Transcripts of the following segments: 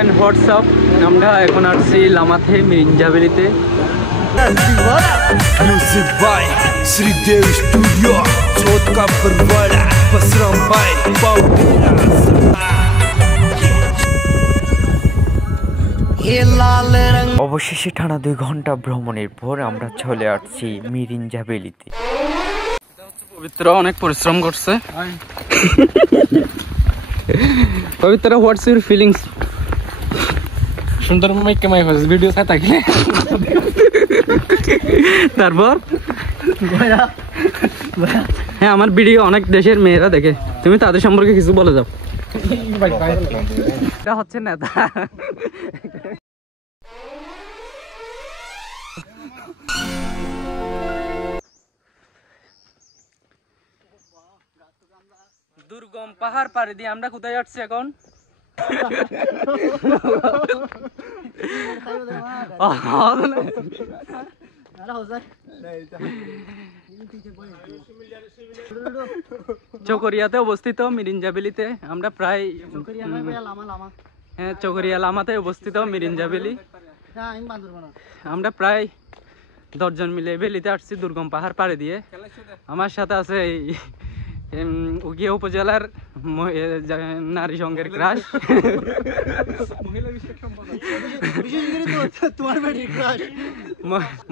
And WhatsApp আমরা এখন আসছি লামাতে মিরিঞ্জা ভ্যালিতে music by Shridev studio Chauth का बरवाड़ा बसराम भाई অবশেষে টানা 2 ঘন্টা ভ্রমণের পর আমরা চলে আসছি মিরিঞ্জা ভ্যালিতে। পবিত্র অনেক পরিশ্রম করছে। পবিত্র হোয়াটস ইউর ফিলিংস? সুন্দর মাইকে মাই ফাস ভিডিও ছাই থাকলে তারপর হ্যাঁ আমার ভিডিও অনেক দেশের মেয়েরা দেখে, তুমি তাদের সম্পর্কে কিছু বলে যাও। এটা হচ্ছে নেতা। দুর্গম পাহাড় পাড়ি দিয়ে আমরা কোথায় যাচ্ছি এখন? চকরিয়াতে অবস্থিত মিরিঞ্জা ভ্যালিতে আমরা প্রায় হ্যাঁ চকরিয়া লামাতে অবস্থিত মিরিঞ্জা ভ্যালি। আমরা প্রায় 10 জন মিলে ভ্যালিতে আসছি দুর্গম পাহাড় পাড়ি দিয়ে। আমার সাথে আছে উগিয়া উপজেলার নারী সংঘের ক্রাশ,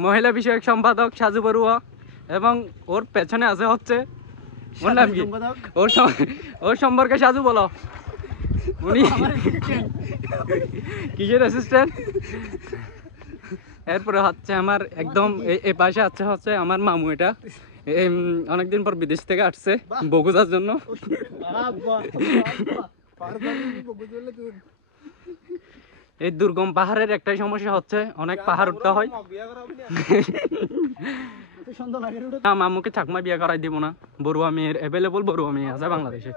মহিলা বিষয়ক সম্পাদক সাজু বড়ুয়া, এবং ওর পেছনে আছে হচ্ছে ওর নাম কি, ওর সম্পর্কে সাজু বলো। উনি কিসের অ্যাসিস্ট্যান্ট? এরপরে হচ্ছে আমার একদম এই পাশে হচ্ছে আমার মামু। এটা অনেকদিন পর বিদেশ থেকে আসছে বগুড়ার জন্য। এই দুর্গম পাহাড়ের একটাই সমস্যা হচ্ছে অনেক পাহাড় উঠতে হয়। মামুকে চাকমা বিয়ে করাই দিব না, বড়ুয়া মেয়ের অ্যাভেলেবল বড়ুয়া মেয়ে আছে বাংলাদেশে।